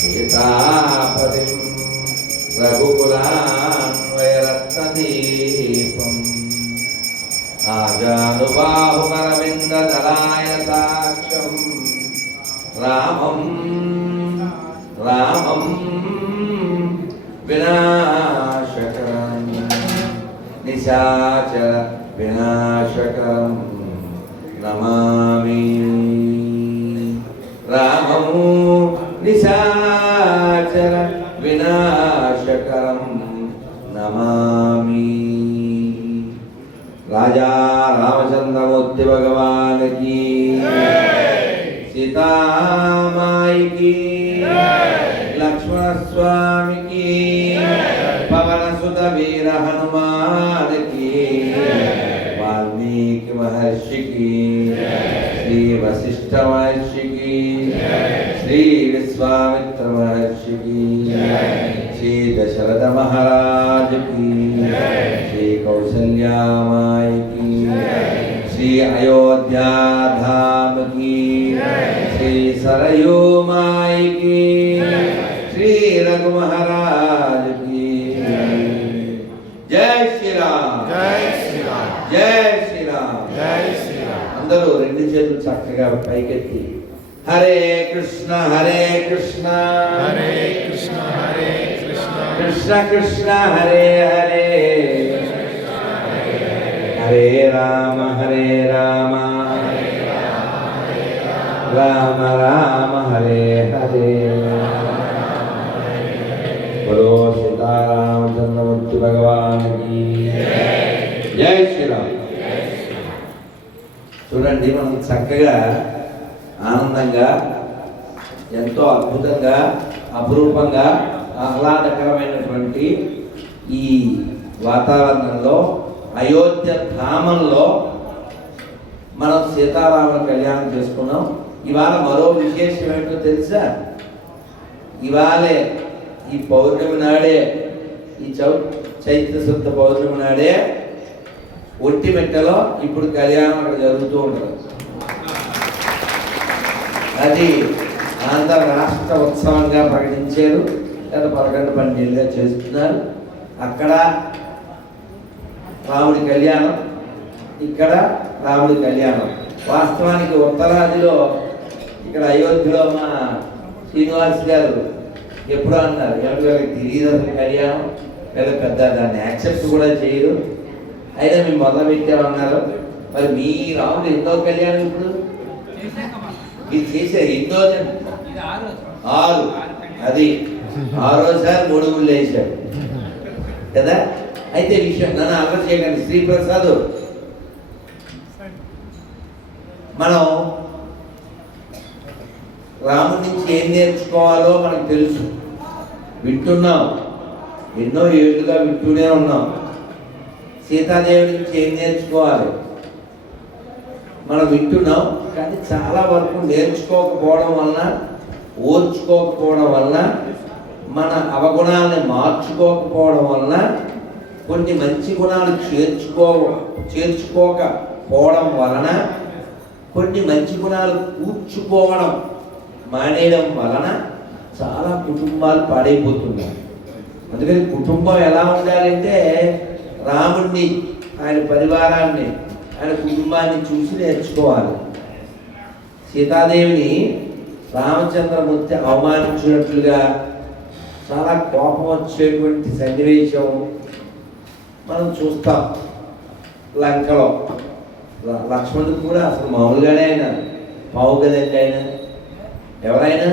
సీతాపతిం రఘుకులాన్వయరత్నదీపం ఆజానుబాహుకరవిందదలాయతాక్షం రామం రామం వినాశకరం నిశాచర వినాశకరం నమామి రామం నిశాచర వినాశకరం నమామి. రాజా రామచంద్రమూర్తి భగవాన్ की, सीतामाई की, लक्ष्मण स्वामी की, पवन सुत वीर हनुमान की, वाल्मीकि महर्षि की, श्री वशिष्ठ महर्षि की, श्री विश्वामित्र महर्षि की, श्री दशरथ महाराज की, श्री कौसल्या माई की, श्री अयोध्या धाम की, श्री सरयू माई की, श्री रघु महाराज की. जय श्री राम, जय श्री राम, जय श्री राम, जय श्री राम. అందరూ రెండు చేతులు చక్కగా పైకెత్తి హరే కృష్ణ హరే కృష్ణ हरे कृष्ण हरे कृष्ण కృష్ణ కృష్ణ హరే హరే హరే రామ హరే రామ రామ రామ హరే హరే. బలో సీతారామచంద్రమూర్తి భగవాన్ की జై శ్రీరామ్. చూడండి, మనం చక్కగా ఆనందంగా ఎంతో అద్భుతంగా అపురూపంగా ఆహ్లాదకరమైనటువంటి ఈ వాతావరణంలో అయోధ్య ధామంలో మనం సీతారాముల కళ్యాణం చేసుకున్నాం. ఇవాళ మరో విశేషం ఏంటో తెలుసా? ఇవాళే ఈ పౌర్ణమి నాడే, ఈ చైత్ర శుద్ధ పౌర్ణమి నాడే ఒట్టిమెట్టలో ఇప్పుడు కళ్యాణం అక్కడ జరుగుతూ ఉంటుంది. అది ఆంధ్ర రాష్ట్ర ఉత్సవంగా ప్రకటించారు. గత 11-12 చేస్తున్నారు. అక్కడ రాముడి కళ్యాణం, ఇక్కడ రాముడి కళ్యాణం. వాస్తవానికి ఉత్తరాదిలో ఇక్కడ అయోధ్యలో మా శ్రీనివాస్ గారు ఎప్పుడో అన్నారు, ఎవరికి తెలియదు అసలు కళ్యాణం, లేదా పెద్ద దాన్ని యాక్సెప్ట్ కూడా చేయరు, అయినా మేము మొదలు పెట్టామన్నారు. మరి మీ రాముడు ఎన్నో కళ్యాణం ఇప్పుడు మీరు చేశారు? ఎన్నో 6. అది 6వసారి 3 గుళ్ళు వేశాడు కదా. అయితే విషయం నన్ను అలర్ట్ చేయకండి. శ్రీప్రసాద్, మనం రాముడి నుంచి ఏం నేర్చుకోవాలో మనకు తెలుసు, వింటున్నాం, ఎన్నో ఏళ్ళుగా వింటూనే ఉన్నాం. సీతాదేవి నుంచి ఏం నేర్చుకోవాలి మనం వింటున్నాం, కానీ చాలా వరకు నేర్చుకోకపోవడం వలన, ఓర్చుకోకపోవడం వలన, మన అవగుణాలను మార్చుకోకపోవడం వలన, కొన్ని మంచి గుణాలు చేర్చుకోకపోవడం వలన, కొన్ని మంచి గుణాలు కూర్చుకోవడం మానేయడం వలన చాలా కుటుంబాలు పాడైపోతున్నాయి. అందుకని కుటుంబం ఎలా ఉండాలంటే రాముడిని, ఆయన పరివారాన్ని, ఆయన కుటుంబాన్ని చూసి నేర్చుకోవాలి. సీతాదేవిని రామచంద్రమూర్తి అవమానించినట్లుగా చాలా కోపం వచ్చేటువంటి సన్నివేశం మనం చూస్తాం. లంకలో లక్ష్మణుడు కూడా అసలు మామూలుగానే అయినా పావుగదండి ఆయన ఎవరైనా.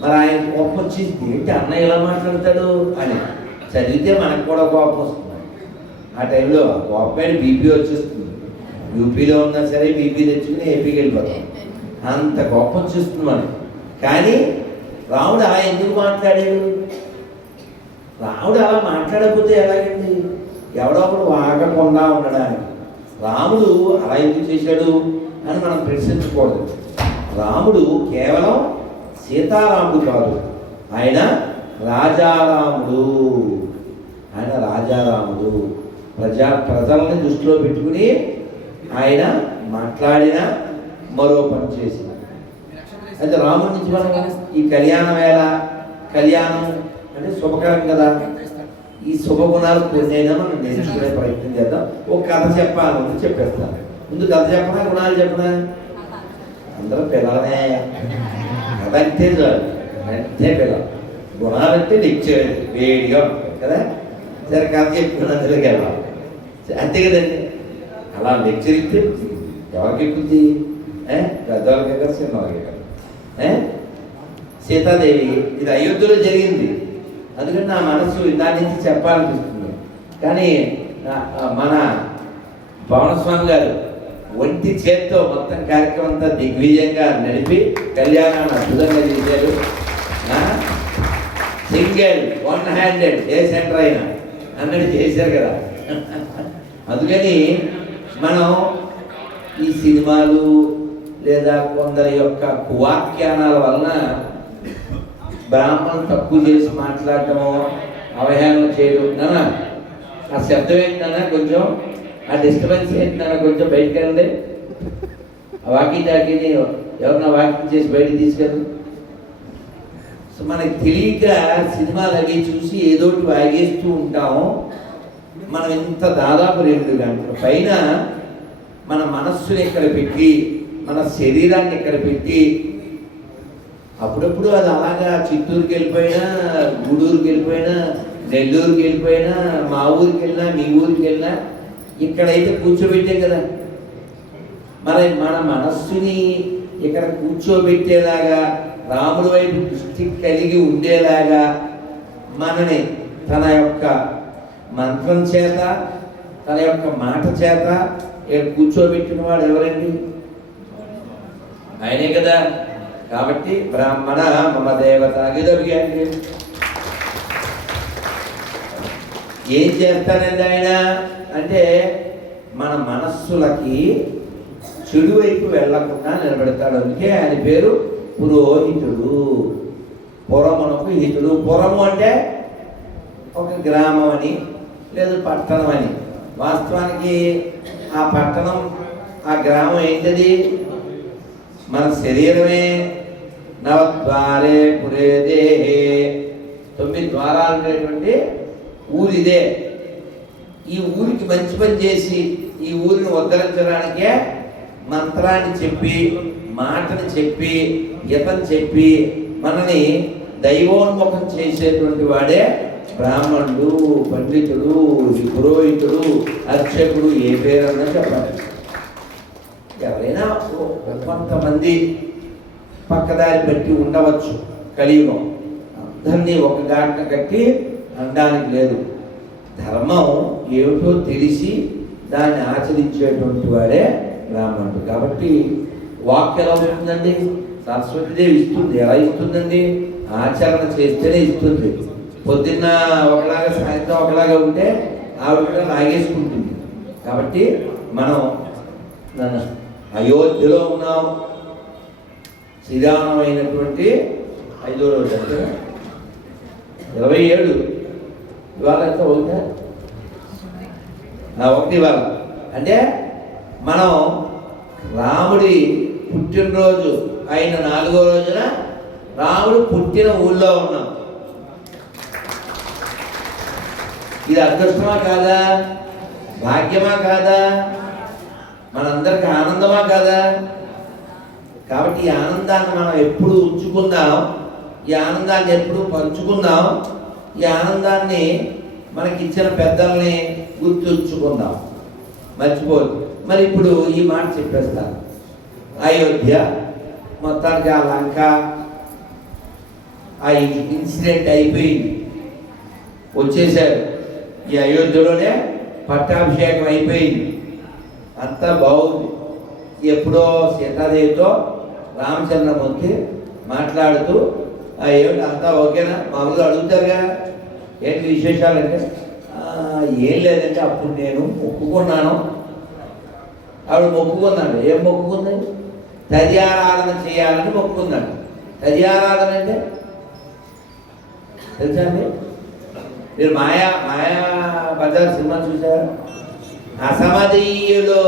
మరి ఆయన కోపం వచ్చేసి ఏంటి అన్నయ్య ఎలా మాట్లాడతాడు అని చదివితే మనకు కూడా కోపం వస్తుంది. ఆ టైంలో కోపమైన బీపీ వచ్చేస్తుంది. యూపీలో ఉన్నా సరే బీపీ తెచ్చుకుని ఏపీకి వెళ్ళిపోతాం, అంత కోపం వచ్చేస్తుంది మనకి. కానీ రాముడు అలా ఎందుకు మాట్లాడాడు? రాముడు అలా మాట్లాడకపోతే ఎలాగండి? ఎవడో ఒకడు వాగకుండా ఉండడానికి. రాముడు అలా ఎందుకు చేశాడు అని మనం ప్రశ్నించకూడదు. రాముడు కేవలం సీతారాముడు కాదు, ఆయన రాజారాముడు. ఆయన రాజారాముడు ప్రజల్ని దృష్టిలో పెట్టుకుని ఆయన మాట్లాడినా మరో పని చేసిన. అయితే రాముడి నుంచి మనం ఈ కళ్యాణ వేళ, కళ్యాణం అంటే శుభకరం కదా, ఈ శుభగుణాలు కొన్నైనా మనం నేర్చుకునే ప్రయత్నం చేద్దాం. ఒక కథ చెప్పాలి, ముందు చెప్పేస్తాను. ముందు కథ చెప్పనా, గుణాలు చెప్పనా? అందరూ పిల్లలనే, కథ అంటే అంటే పిల్లలు, గుణాలంటే నిచ్చేది వేడిగా ఉంటుంది కదా. సరే కథ చెప్పుకున్నా తెలుగు వెళ్ళాలి, అంతే కదండి. అలా లెక్చర్ ఇస్తే ఎవరికి ఎక్కుద్ది? పెద్దవాళ్ళకి ఎక్కడ, చిన్నవాళ్ళకి ఎక్కడ. సీతాదేవి, ఇది అయోధ్యలో జరిగింది, అందుకని నా మనసు దాని నుంచి చెప్పాలనిపిస్తుంది. కానీ మన పవనస్వామి గారు ఒంటి చేత్తో మొత్తం కార్యక్రమం అంతా దిగ్విజయంగా నడిపి కళ్యాణాన్ని అద్భుతంగా చేశారు. సింగిల్ 1 హ్యాండెడ్ ఏ సెంటర్ అయినా అన్నట్టు చేశారు కదా. అందుకని మనం ఈ సినిమాలు లేదా కొందరి యొక్క కువాఖ్యానాల వలన బ్రాహ్మణులు తక్కువ చేసి మాట్లాడటము, అవహేళన చేయడం. నాన్న ఆ శబ్దం ఏంటన్నా, కొంచెం ఆ డిస్టర్బెన్స్ ఏంటన్నా, కొంచెం బయటకు వెళ్ళండి. ఆ వాకింగ్ టాకీని ఎవరన్నా వాకింగ్ చేసి బయటకు తీసుకెళ్ళి. సో మనకి తెలియక సినిమాలు అవి చూసి ఏదోటి వాగేస్తూ ఉంటాము. మనం ఇంత దాదాపు 2 గంటల పైన మన మనస్సుని ఇక్కడ పెట్టి, మన శరీరాన్ని ఇక్కడ పెట్టి, అప్పుడప్పుడు అది అలాగా చిత్తూరుకి వెళ్ళిపోయినా, గూడూరుకి వెళ్ళిపోయినా, నెల్లూరుకి వెళ్ళిపోయినా, మా ఊరికి వెళ్ళినా, మీ ఊరికి వెళ్ళినా, ఇక్కడైతే కూర్చోబెట్టాం కదా. మరి మన మనస్సుని ఇక్కడ కూర్చోబెట్టేలాగా, రాముడి వైపు దృష్టి కలిగి ఉండేలాగా మనని తన యొక్క మంత్రం చేత, తన యొక్క మాట చేత ఇక్కడ కూర్చోబెట్టిన వాడు ఎవరండి? ఆయనే కదా. కాబట్టి బ్రాహ్మణ మమ దేవత గిదొరిగాండి. ఏం చేస్తానండి ఆయన అంటే, మన మనస్సులకి చెడు వైపు వెళ్లకుండా నిలబెడతాడు. అందుకే ఆయన పేరు పురోహితుడు. పురమునకు హితుడు. పురము అంటే ఒక గ్రామం అని లేదు పట్టణం అని. వాస్తవానికి ఆ పట్టణం, ఆ గ్రామం ఏంటది? మన శరీరమే. నవద్వారే పురే దేహే, 9 ద్వారాలు ఉండేటువంటి ఊరిదే. ఈ ఊరికి మంచి పని చేసి ఈ ఊరిని ఉద్ధరించడానికే మంత్రాన్ని చెప్పి, మాటని చెప్పి, హితం చెప్పి మనని దైవోన్ముఖం చేసేటువంటి వాడే బ్రాహ్మణుడు, పండితుడు, పురోహితుడు, అర్చకుడు, ఏ పేరన్నా చెప్పాలి. ఎవరైనా కొంతమంది పక్కదారి బట్టి ఉండవచ్చు. కలియుగం అందరినీ ఒక గాటన కట్టి అనడానికి లేదు. ధర్మం ఏమిటో తెలిసి దాన్ని ఆచరించేటువంటి వాడే బ్రాహ్మణుడు. కాబట్టి వాక్యం ఎలా ఉంటుందండి? సరస్వతిదేవి ఇస్తుంది. ఎలా ఇస్తుందండి? ఆచరణ చేస్తేనే ఇస్తుంది. పొద్దున్న ఒకలాగా, సాయంత్రం ఒకలాగా ఉంటే ఆవిడ లాగేసుకుంటుంది. కాబట్టి మనం అయోధ్యలో ఉన్నాం. శ్రీరామైనటువంటి 5వ రోజు అంటే 27. ఇవాళ ఎంత? 1 ఇవాళ అంటే మనం రాముడి పుట్టినరోజు అయిన 4వ రోజున రాముడు పుట్టిన ఊళ్ళో ఉన్నాం. ఇది అదృష్టమా కాదా? భాగ్యమా కాదా? మనందరికి ఆనందమా కాదా? కాబట్టి ఈ ఆనందాన్ని మనం ఎప్పుడు ఉంచుకుందాం. ఈ ఆనందాన్ని ఎప్పుడు పంచుకుందాం. ఈ ఆనందాన్ని మనకి ఇచ్చిన పెద్దల్ని గుర్తుంచుకుందాం, మర్చిపోదు. మరి ఇప్పుడు ఈ మాట చెప్పేస్తాను. అయోధ్య మొత్తానికి ఆ లంక, ఆ ఇన్సిడెంట్ అయిపోయింది, వచ్చేసారు. ఈ అయోధ్యలోనే పట్టాభిషేకం అయిపోయింది, అంతా బాగుంది. ఎప్పుడో సీతాదేవితో రామచంద్రమూర్తి మాట్లాడుతూ ఏమిటి అంతా ఓకేనా, మామూలుగా అడుగుతారుగా ఏంటి విశేషాలంటే, ఏం లేదంటే అప్పుడు నేను మొక్కుకున్నాను. ఆవిడ మొక్కుకున్నాడు. ఏం మొక్కుకుంది? తదియారాధన చేయాలని మొక్కుకున్నాడు. తదియారాధన అంటే తెలుసా అండి? మీరు మాయా బజార్ సినిమా చూసారా? అసమధీయులు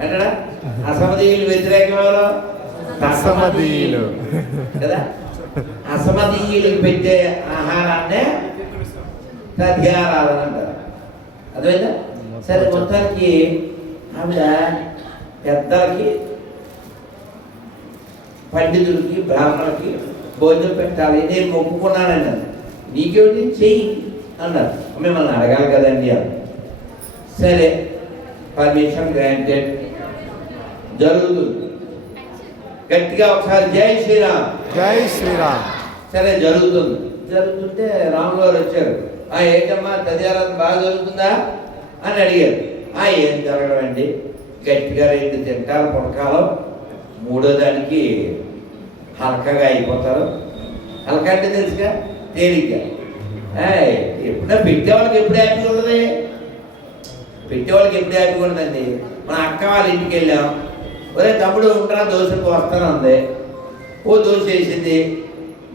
అంటాడా? అసమధీయులు వ్యతిరేకం ఎవరు? అసమధీయులు కదా. అసమధీయులకు పెట్టే ఆహారాన్నే తథ్యారాధన అంటారు. అర్థమైందా? సరే, మొత్తానికి ఆవిడ పెద్దలకి, పండితులకి, బ్రాహ్మణులకి భోజనం పెట్టాలి, నేను మొక్కుకున్నానండి. నీకేమిటి చెయ్యి అన్నారు. మిమ్మల్ని అడగాలి కదండి అని. సరే, పర్మిషన్ గ్రాంటెడ్. జరుగుతుంది. గట్టిగా ఒకసారి జై శ్రీరామ్. జై శ్రీరామ్. సరే, జరుగుతుంది. జరుగుతుంటే రాములు గారు వచ్చారు. ఏంటమ్మా తదియారాధన బాగా జరుగుతుందా అని అడిగారు. ఏం జరగడం అండి, గట్టిగా 2 తింటారు పుడకాలు, 3వ దానికి హల్కగా అయిపోతారు. హల్క అంటే తెలుసుగా, తేలిగ్గా. ఎప్పుడైనా పెట్టేవాళ్ళకి ఎప్పుడు హ్యాపీగా ఉండదు, పెట్టేవాళ్ళకి ఎప్పుడు హ్యాపీగా ఉండదండి. మన అక్క వాళ్ళ ఇంటికి వెళ్ళాం. ఒరే తమ్ముడు ఉంటారా, దోశకు వస్తాను ఉంది. ఓ దోశ వేసింది,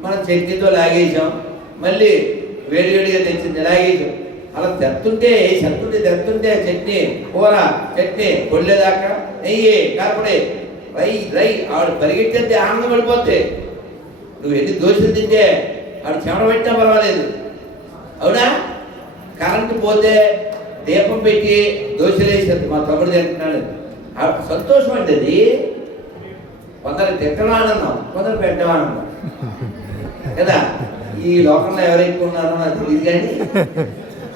మనం చట్నీతో లాగేసాం. మళ్ళీ వేడివేడిగా తెచ్చింది, లాగేసాం. అలా తెత్తుంటే చట్నీ, కూర, చట్నీ పొడిలేదాకా నెయ్యి కారపడే రై ఆవిడ పరిగెట్టే ఆనందం పడిపోతే. నువ్వు ఎన్ని దోశలు తింటే ఆవిడ చెమట పెట్టినా పర్వాలేదు. అవునా? కరెంటు పోతే దీపం పెట్టి దోశలు వేసేది మా తమ్ముడు తింటున్నాడు. ఆవిడ సంతోషం అండి అది. కొందరు తిట్టడం ఆనందం, కొందరు పెట్టడం ఆనందం కదా. ఈ లోకంలో ఎవరు ఎక్కువ ఉన్నారో నాకు తెలియదు, కానీ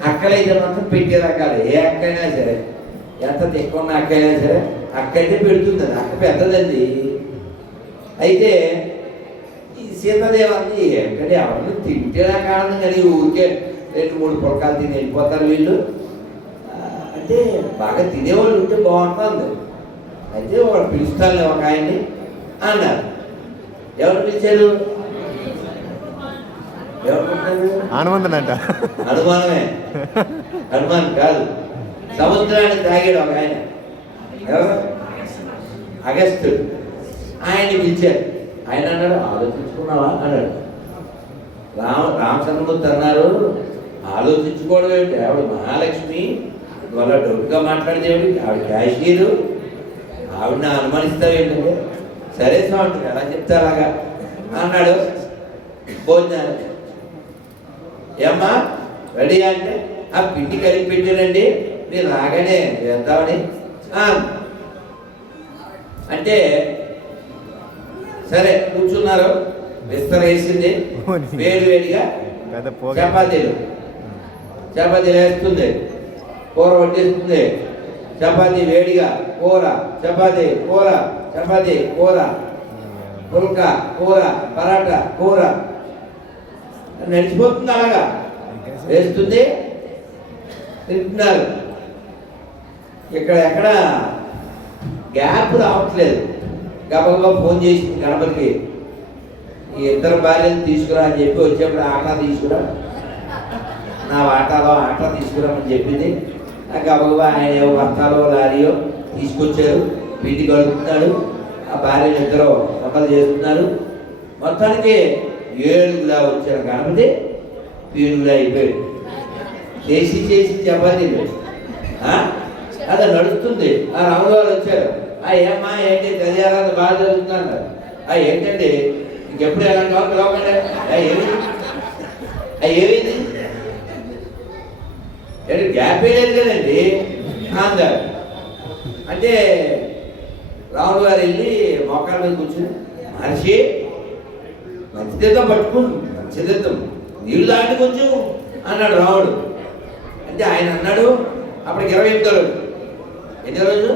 అక్కలైతే మాత్రం పెట్టే రకాలు. ఏ అక్కైనా సరే, ఎంత ఎక్కువ ఉన్న అక్కైనా సరే, అక్క అయితే పెడుతుందండి. అక్క పెద్దదండి. అయితే ఈ సీతాదేవాన్ని ఏంటంటే ఎవరిని తింటేనా కారణం, కానీ ఊరికే 2-3 పుడకాలు తిని వెళ్ళిపోతారు వీళ్ళు. అంటే బాగా తినేవాళ్ళు ఉంటే బాగుంటుంది. అయితే వాడు పిలుస్తాను ఒక ఆయన్ని అన్నారు. ఎవరు పిలిచారు? హనుమంతుడంట. హనుమానమే, హనుమాన్ కాదు. సముద్రాన్ని తాగాడు ఒక ఆయన, ఎవరు? అగస్త్యుడు. ఆయన్ని పిలిచారు. ఆయన అన్నాడు, ఆలోచించుకున్నావా అన్నాడు. రామచంద్రమూర్తి అన్నారు, ఆలోచించుకోవడం ఏంటి, ఆవిడ మహాలక్ష్మి, వాళ్ళ డౌట్గా మాట్లాడితే ఏమిటి, ఆవిడ క్యాషియరు, ఆవిడని అనుమానిస్తావు ఏంటంటే, సరే స్వామి ఎలా చెప్తా అలాగా అన్నాడు. భోజనాలు ఏమ్మా రెడీ అంటే, ఆ పిండి కలిపి పెట్టానండి, మీరు రాగానే చేద్దామని అంటే. సరే కూర్చున్నారు. విస్తర వేసింది, వేడిగా చపాతీలు వేస్తుంది, కూర వడ్డిస్తుంది. చపాతీ వేడిగా, కూర, చపాతీ, కూర, చపాతీ, కూర, పుల్కా, కూర, పరాటా, కూర నడిచిపోతుంది. అలాగా వేస్తుంది, తింటున్నారు. ఎక్కడ గ్యాప్ రావట్లేదు. గబగబా ఫోన్ చేసింది గణపతికి, ఈ 2 భార్యలు తీసుకురా అని చెప్పి వచ్చేప్పుడు ఆటా తీసుకురా, నా వాటాలో ఆటా తీసుకురామని చెప్పింది. గబగబా ఆయన ఏవో బస్తాలో లారీయో తీసుకొచ్చారు. పిండి కడుగుతున్నాడు. ఆ భార్యలు 2 వంటలు చేస్తున్నారు. మొత్తానికి 7గులా వచ్చారు గణపతి, 7గులా అయిపోయాడు. చేసి చపాతీలు అదే నడుస్తుంది. ఆ రాముడు గారు వచ్చారు. ఏమ్మా ఏంటి తదియారాధన బాగా జరుగుతుందన్నారు. ఏంటండి ఇంకెప్పుడు ఎలా కావాలి పిలవకండి. ఏమైంది గ్యాప్ లేదు కదండి అన్నారు. అంటే రాముడు గారు వెళ్ళి మోకాళ్ళ మీద కూర్చుని, మనిషి మంచిదీర్థం పట్టుకుని, మంచిదీర్థం నీళ్ళు దాటి కొంచెం అన్నాడు రాముడు. అంటే ఆయన అన్నాడు, అప్పటికి 28వ రోజు. ఎన్ని రోజు?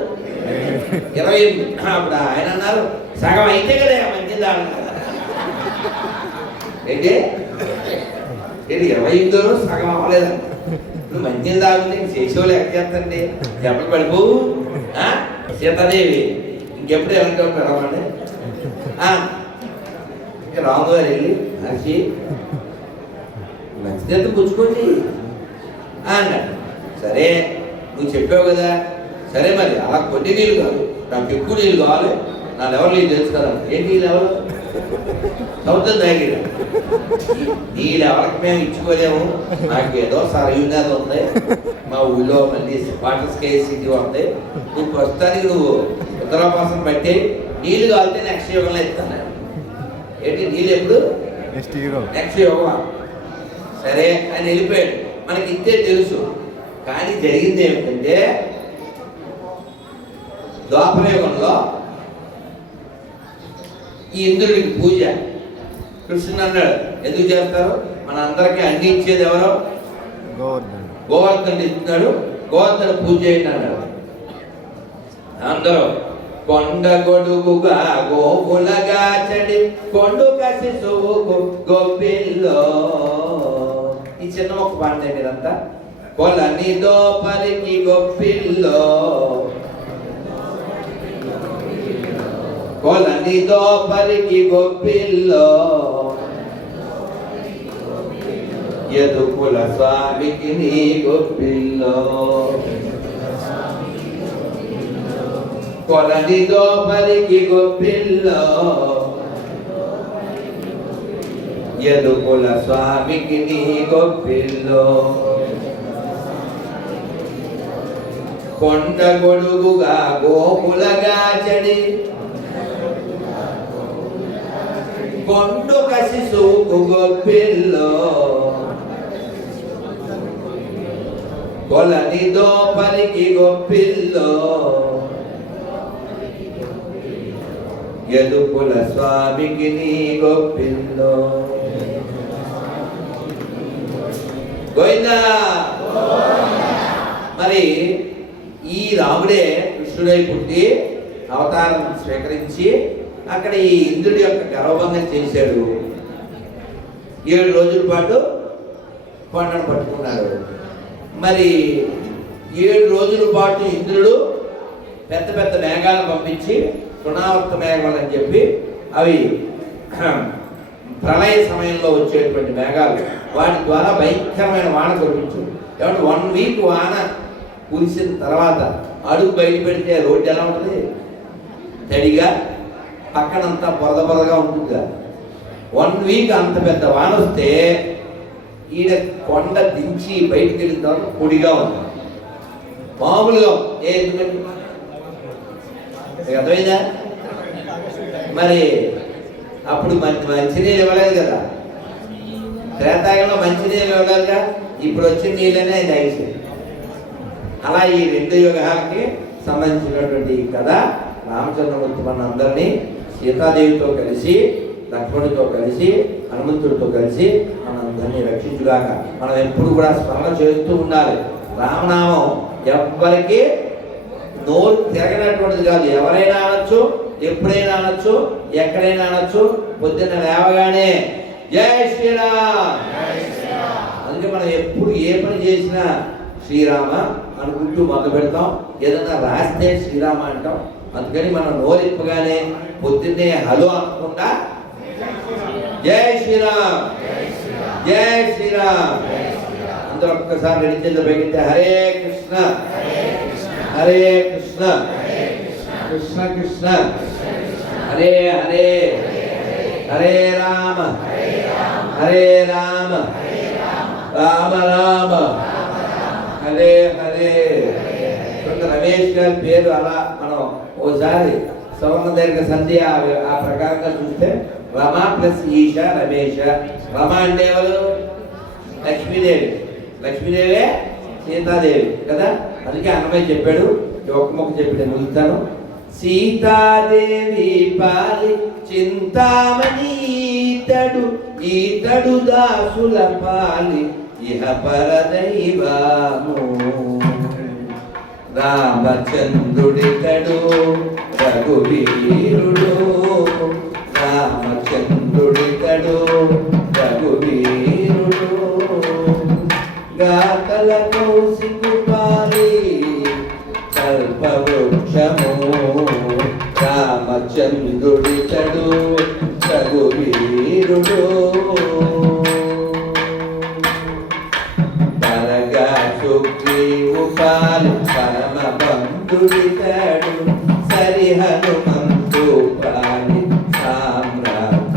28. అప్పుడు ఆయన అన్నారు, సగం అయితే కదా మంచి దాడు. ఏంటి 28వ రోజు సగం అవ్వలేదండి. ఇప్పుడు మంచిని తాగుతుంది, చేసేవాళ్ళు ఎక్కడ చేస్తండి, ఎప్పుడు పడిపోవు. సీతాదేవి ఇంకెప్పుడు ఎలాంటి పిలవండి. రాముడు గారు వెళ్ళి, మనిషి మంచిదైతే పుచ్చుకోండి అన్నాడు. సరే నువ్వు చెప్పావు కదా, సరే మరి అలా కొన్ని నీళ్ళు కాదు, నాకు ఎక్కువ నీళ్ళు కావాలి, నా లెవెల్ నీళ్ళు తెలుసు కదా. ఏంటి లెవెల్? సముద్రం దగ్గర నీళ్ళు ఎవరికి మేము ఇచ్చుకోలేము. నాకు ఏదో సరయున్నది ఉంది, మా ఊళ్ళో మళ్ళీ వాటర్ స్కేసిటీ ఉంది. నువ్వు ప్రస్తుతానికి నువ్వు ఉత్తరాపాసం బట్టి నీళ్ళు కాలితే నెక్స్ట్ యుగంలో ఇస్తాను. ఏంటి నీళ్ళు ఎప్పుడు? నెక్స్ట్ యుగం. సరే అని వెళ్ళిపోయాడు. మనకి ఇంతే తెలుసు. కానీ జరిగింది ఏమిటంటే ద్వాపర యుగంలో ఈ ఇంద్రుడికి పూజ. కృష్ణుడు అన్నాడు, ఎందుకు చేస్తారు? మన అందరికీ అన్ని ఇచ్చేది ఎవరో? గోవర్ధనుడు ఇస్తున్నాడు, గోవర్ధన పూజ చేయండి అన్నాడు. అందరూ కొండ గొడుగుగా గోపులగా చెడి కొండు కసి సోగు గోపిల్లో. ఈ చిన్న ఒక పాండే మీరంతా కొలని దోపలికి గొప్పిల్లో, కొలని దోపలికి గొప్పిల్లో, యదుకుల స్వామికి నీ గొప్పిల్లో. కొలని దోపలికి గొప్పిల్లో, యదుకుల స్వామికి నీ గొప్పిల్లో. కొండ గొడుగుగా గోపులగా చెడి కొండు కసి సూకు గొప్పిల్లో, కొలని దోపలికి గొప్పిల్లో, యదుకుల స్వామికి నీ గొప్పిల్లో. గోవిందా. మరి ఈ రాముడే కృష్ణుడై పుట్టి అవతారం స్వీకరించి అక్కడ ఈ ఇంద్రుడి యొక్క గర్వభంగం చేశాడు. 7 రోజుల పాటు కొండను పట్టుకున్నాడు. మరి 7 రోజుల పాటు ఇంద్రుడు పెద్ద పెద్ద మేఘాలను పంపించి తృణావర్త మేఘాలు అని చెప్పి అవి ప్రళయ సమయంలో వచ్చేటువంటి మేఘాలు, వాటి ద్వారా భయంకరమైన వాన కురిపించాడు. ఏమంటే 1 వీక్ వాన కురిసిన తర్వాత అడుగు బయట పెడితే రోడ్డు ఎలా ఉంటుంది? తడిగా, పక్కనంతా బొరదగా ఉంటుందిగా. 1 వీక్ అంత పెద్ద వాన వస్తే ఈయన కొండ దించి బయటికి వెళ్ళిన తర్వాత పొడిగా ఉంది, మామూలుగా. అర్థమైందా? మరి అప్పుడు మంచినీళ్ళు ఇవ్వలేదు కదా, త్రేతాయుగంలో మంచినీళ్ళు ఇవ్వలేదుగా, ఇప్పుడు వచ్చిన నీళ్ళనే తాగేసాడు. అలా ఈ 2 యుగాలకి సంబంధించినటువంటి కథ. రామచంద్రమూర్తి మన అందరినీ సీతాదేవితో కలిసి, లక్ష్మణుడితో కలిసి, హనుమంతుడితో కలిసి మనందరినీ రక్షించుగాక. మనం ఎప్పుడు కూడా స్మరణ చేస్తూ ఉండాలి. రామనామం ఎవ్వరికి నోరు తిరగనటువంటిది కాదు. ఎవరైనా అనొచ్చు, ఎప్పుడైనా అనొచ్చు, ఎక్కడైనా అనొచ్చు. పొద్దున్న లేవగానే జై శ్రీరామ్. అందుకే మనం ఎప్పుడు ఏ పని చేసినా శ్రీరామ అనుకుంటూ మొదలు పెడతాం. ఏదన్నా రాస్తే శ్రీరామ అంటాం. అందుకని మనం నోరిప్పగానే పొద్దున్నే హలో అనకుండా జై శ్రీరామ్, జై శ్రీరామ్. అందరూ ఒక్కసారి 2 చేతులు పైకితే హరే కృష్ణ, హరే కృష్ణ, కృష్ణ కృష్ణ హరే హరే, హరే రామ, హరే రామ, రామ రామ, హరే హరే. రమేష్ గారి పేరు అలా మనం ఓసారి సవర్ణ దీర్ఘ సంధి ఆ ప్రకారంగా చూస్తే రమ ప్లస్ ఈశ రమేష. రమ అంటే ఎవరు? లక్ష్మీదేవి. లక్ష్మీదేవే సీతాదేవి కదా. అందుకే అన్నమయ్య చెప్పాడు, ఒక మొక్క చెప్పి నేను ముగిస్తాను. సీతాదేవి పాలి చింతామణి ఈతడు, ఈతడు దాసుల పాలి ఇహ పరదైవము. రామచంద్రుడితడు రఘువీరుడు, రామచంద్రుడితడు రఘువీరుడు. గాతల కౌశికు పాలి కల్పవృక్షము, రామచంద్రుడితడు రఘువీరుడు. తరగా సుగ్రీవు పాలి పరమ బంధుడితడు, సరి హనుమంతు పాలి సామ్రాజ్యము.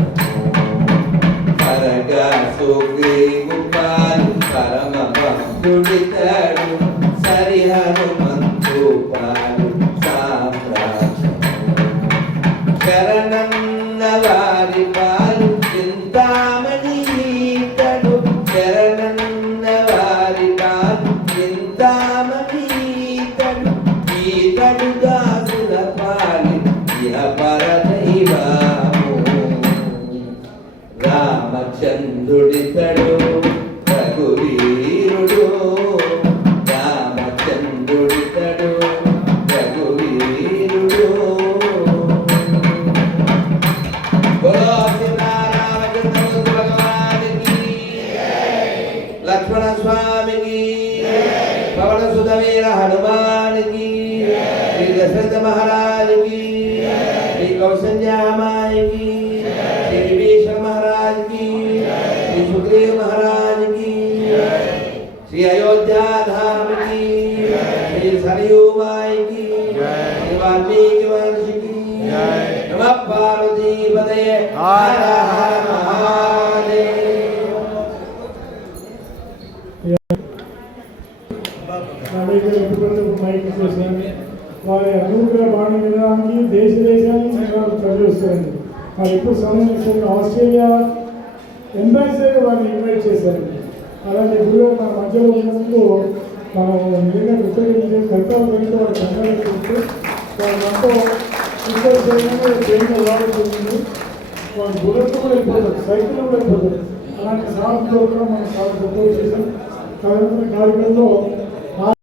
सुखदेव महाराज की, श्री अयोध्या धाम की, श्री सरयू माई की, श्री वाल्मीकि महर्षि की, नमः पार्वती पतये, हर हर महादेव। వారి అనుగ్రహ బాణి విధానానికి దేశాన్ని సంఘాలు తరలిస్తారండి. మరి ఎప్పుడు సమయం ఆస్ట్రేలియా ఎంబాసిడర్ వారిని ఇన్వైట్ చేశారండి. అలాంటి గురువు మన మధ్యలో ఉన్నందుకు మనం నిజంగా కృతజ్ఞతలు కర్తవ్యం వారి సంఘాలు వారి మనతో ఇద్దరు ట్రైన్ వాడుతుంది. వారి బుల్లెట్ కూడా వెళ్ళిపోతారు, సైకిల్ కూడా వెళ్ళిపోతారు. అలాంటి సాధనతో కూడా మనం చాలా సపోర్ట్ చేశాం. కార్యక్రమంలో